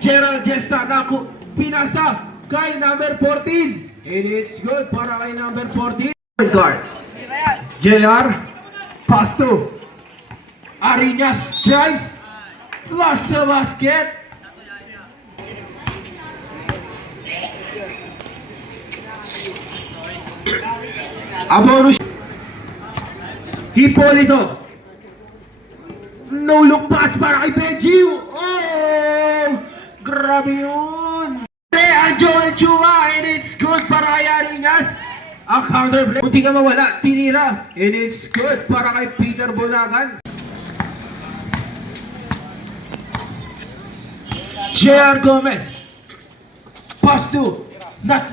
Gerald Gesta pinasa kay number 14. It is good para kay number 14. Guard. JR. Pass to Arinas drives. Flush sa basket. Abono Hipolito. No look pass para kay Benji. Oh! Grabe yun. Ang Joel Chua and it's good para kay Arinas. Ang counter play. Munti ka mawala. Tinira. And it's good para kay Peter Bonagan. JR Gomez. Pass to Nat.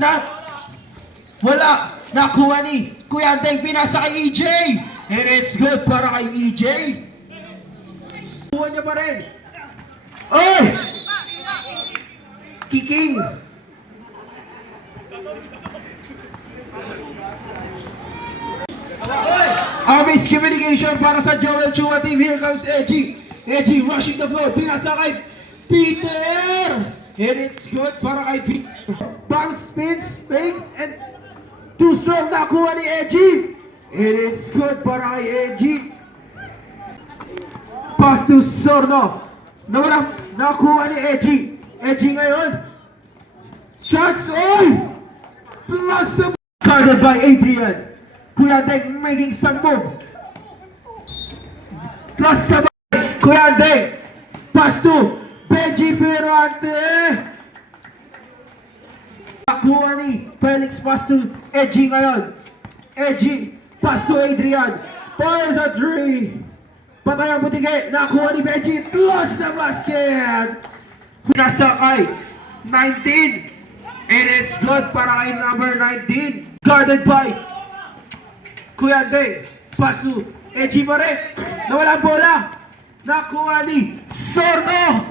Wala. Nakuha ni Kuya Deng. Pinasa kay EJ. And it's good para kay EJ. Nakuha niya pa rin. Oh! Kicking. Miscommunication para sa Joel Chua team. Here comes Edgy. Edgy rushing the floor. Pinasa kay Peter. And it's good para kay Peter. Bounce, spins, fakes, and too strong. Nakuha ni Edgy. And it's good para kay Edgy. Pass to Sorno. Nakuha ni Edgy. Edgy ngayon. Shots on! Plus guarded by Adrian. Kuya Deng making some move. Plus sabay. Kuya Deng. Pass to Benji Ferrante. Nakuha ni Felix. Pass to Edgy ngayon. Edgy. Pass to Adrian. Fires a 3. Patay ang butike. Nakuha ni Benji. Plus sa basket. Nasa kay 19. And it's good para kay number 19. Guarded by Kuya Deng. Pass to Edgy pa rin. Nawala bola. Nakuha ni Sorno.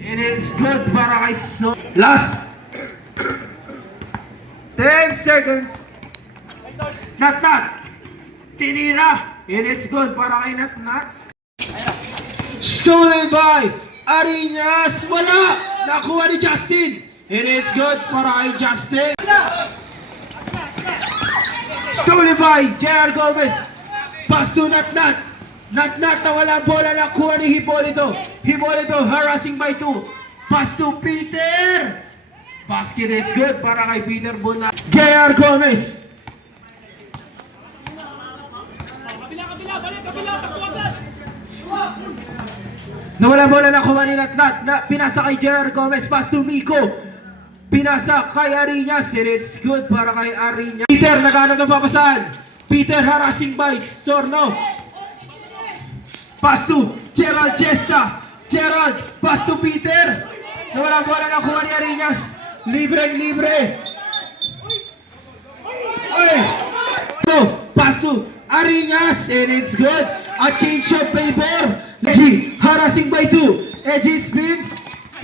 And it's good para kay Sorno. Last 10 seconds. Nat. Tinira. And it's good para kay Nat. Stolen by Arinas. Wala. Nakuha ni Justin. And it's good para kay Justin. Stolen by JR Gomez. Pass to Nat. Nat na walang bola. Nakuha ni Hipolito. Hipolito harassing by 2. Pass to Peter. Basket is good para kay Peter Buna. JR Gomez. Nawala bola. Nakuha ni Nat. Pinasa kay JR Gomez. Pass to Miko. Pinasa kay Arinas. And it's good para kay Arinas. Peter naghanap ng papasahan. Peter harassing by Sorno. Pass to Gerald Gesta. Gerald. Pass to Peter. Nawala bola. Nakuha ni Arinas. Libre. No. Pass to Arinas. And it's good. A change of paper. Edgy harassing by 2. Edgy spins.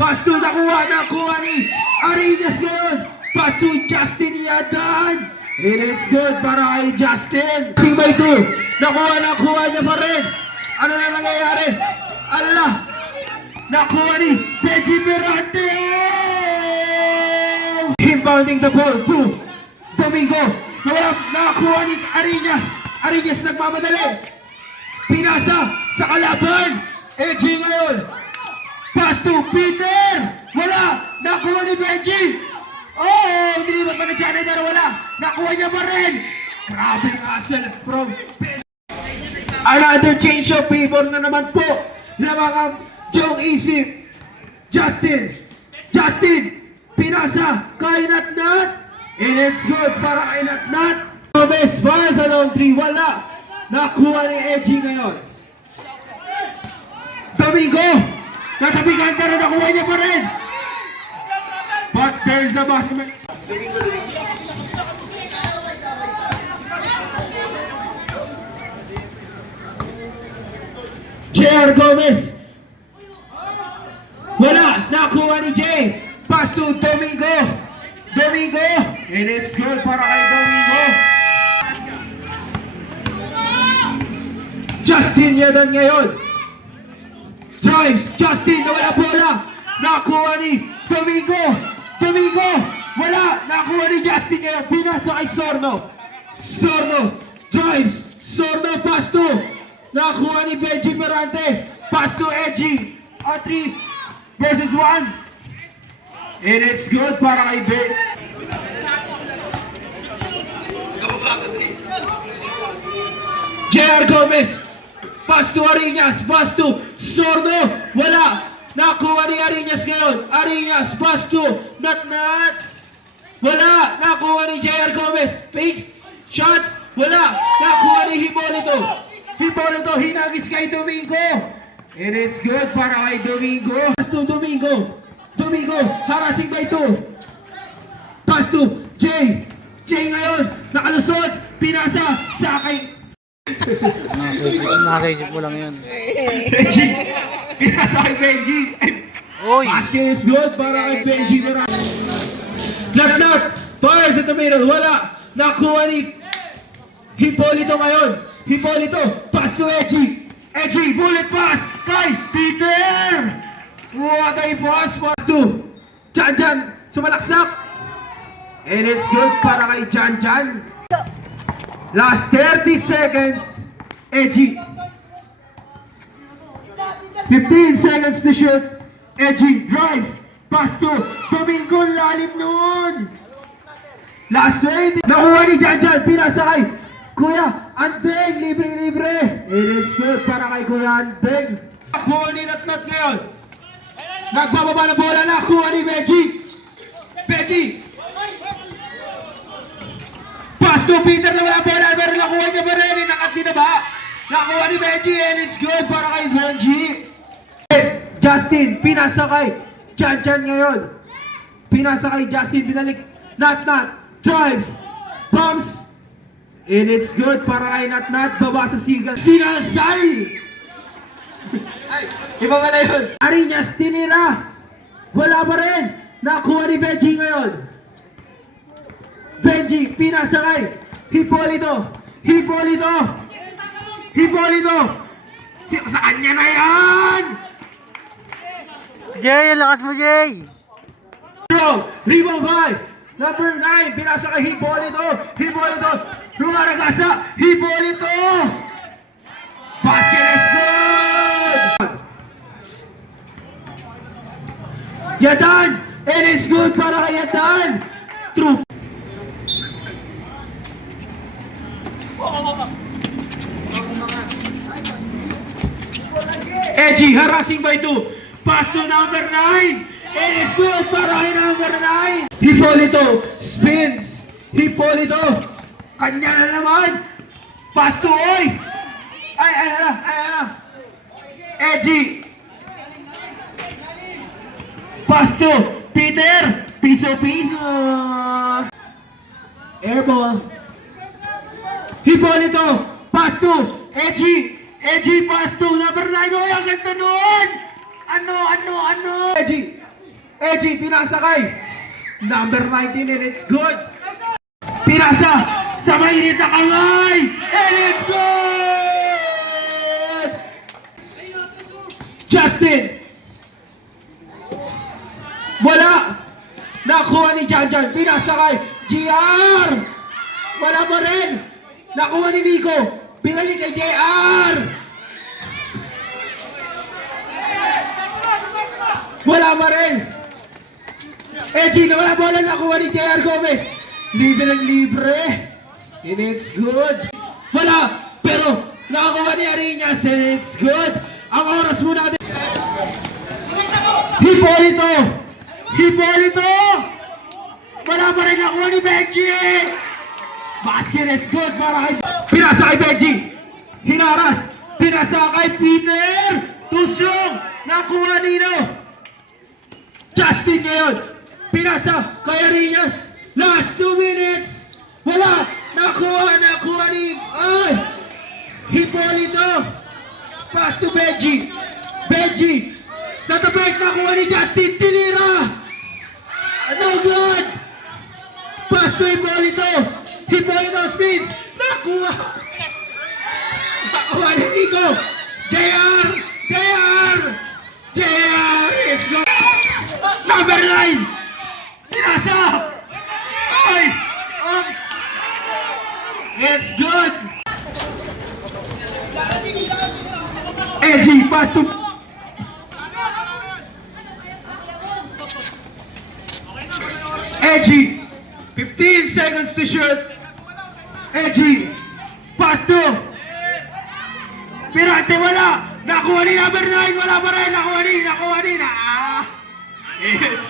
Pass to nakuha ni Arinas ngayon. Pass to Justin Yadan. And it's good para kay Justin. Harassing by 2. Nakuha niya pa rin. Ano na nangyayari? Allah. Nakuha ni Benji Ferrante. Inbounding the ball to Domingo. Nakuha ni Arinas. Arinas nagmamadali. Pinasa sa kalaban. Edgy ngayon. Pass to Peter. Wala. Nakuha ni Benji. Oh, hindi ba pa na dyan pero wala. Nakuha niya pa rin. Grabe yung hustle from Benji. Another change of favor na naman po na mga Jong Isip. Justin. Pinasa kay Nat. And it's good para kay Nat. Gomez fires a long 3. Wala. Nakuha ni Edgy ngayon. Domingo. Natabigan pero nakuha niya pa rin. But there's a basketball. JR Gomez. Wala. Nakuha ni Jay. Pass to Domingo. And it's good para kay Domingo. Justin Yadan ngayon. Drives. Justin. Nawala bola. Nakuha ni Domingo. Domingo. Wala. Nakuha ni Justin ngayon. Pinasa kay Sorno. Sorno. Drives. Sorno. Pass to. Nakuha ni Benji Perante. Pass to Edgy. A 3 versus 1. And it's good para kay Ben. JR Gomez. Pass to Arinas. Pass to Sorno. Wala. Nakuha ni Arinas ngayon. Arinas. Pass to Not. Wala. Nakuha ni JR Gomez. Fakes. Shots. Wala. Nakuha ni Hipolito. Hipolito. Hinagis kay Domingo. And it's good para kay Domingo. Pass to Domingo. Domingo. Harassing by 2. Pass to Jay. Jay ngayon. Nakalusot. Pinasa sa kay Nasa isip ko lang yun. Benji. Pinasa kay Benji. Oy! Basket is good para kay Benji. Not. Fires at the middle. Wala. Nakuha ni Hipolito ngayon. Hipolito. Pass to Edgy. Edgy. Bullet pass kay Peter. What a pass. Pass to Jan. Sumalaksak. And it's good para kay Jan. Last 30 seconds. Edgy. 15 seconds to shoot. Edgy drives. Pass to Domingo. Lalim nun. Last 20. Nakuha ni Jan. Pinasa kay Kuya Andeng. Libre. It is good para kay Kuya Andeng. Nakuha ni Not ngayon. Nagbababa na bola. Nakuha ni Benji. Pass to Peter na wala bola, pero nakuha niya pa rin, nakati na ba? Nakuha ni Benji and it's good para kay Benji. Justin, pinasa kay Jan ngayon. Pinasa kay Justin, binalik, Not, drives, bumps, and it's good para kay Not, baba sa Sinalsal. Ay, iba pala yun. Arinas, tinira, wala pa rin, nakuha ni Benji ngayon. Benji, pinasa kay Hipolito. Sa kanya na yan! Jay, ang lakas mo, Jay! Rebound by number 9. Pinasa kay Hipolito. Rumaragasa. Hipolito! Basket is good! Yadan! And it's good para kay Yadan! True. Edgy harassing by 2. Pass to number 9. And it's good para kay number 9. Hipolito spins. Hipolito. Kanya na naman. Pass to Oy. Ay na. Edgy. Pass to Peter. Piso. Airball. Hipolito. Pass to Edgy. Pass to number 9. Oy, ang ganda nun! Ano? Edgy, pinasa kay number 19 and it's good. Pinasa sa mainit na kamay and it's good! Justin. Wala. Nakuha ni Jan. Pinasa kay GR. Wala pa rin. Nakuha ni Nico. Pinalik kay JR. Wala pa rin. Edgy na wala bola, nakuha ni JR Gomez. Libre. And it's good. Wala. Pero nakakuha ni Arinas and it's good. Ang oras mo natin. Hipolito. Wala pa rin, nakuha ni Benji. Basket is good para kay pinasa kay Benji. Hinaras. Pinasa kay Peter. Tusyong. Nakuha nino. Justin ngayon. Pinasa kay Arinas. Last 2 minutes. Wala. Nakuha ni Hipolito. Pass to Benji. Natabek. Nakuha ni Justin. Tinira. No good. Pass to Hipolito spins. Nakuha ni Nico. JR. It's good. Edgy. 15 seconds to shoot. Edgy. Pass to. Pirante wala. Nakuha ni number 9. Wala pa rin. Nakuha ni. Yes.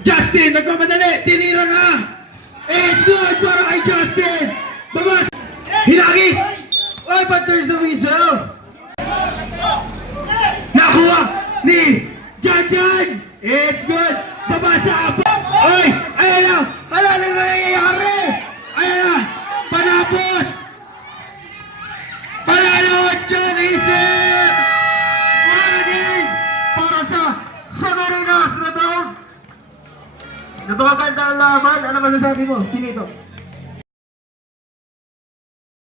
Justin, nagmamadali. Tinira na. It's good para kay Justin. Babas. Hinagis. Oy, but there's a whistle. Nakuha ni Janjan. It's good. Babasa. Oy, ayan na. Hala na nangyayari. Ayan na. Panapos. Panalo. John Isip. Managing para sa Sonorinas na taon. Napakaganda ang laban. Ano masasabi mo? Kinito.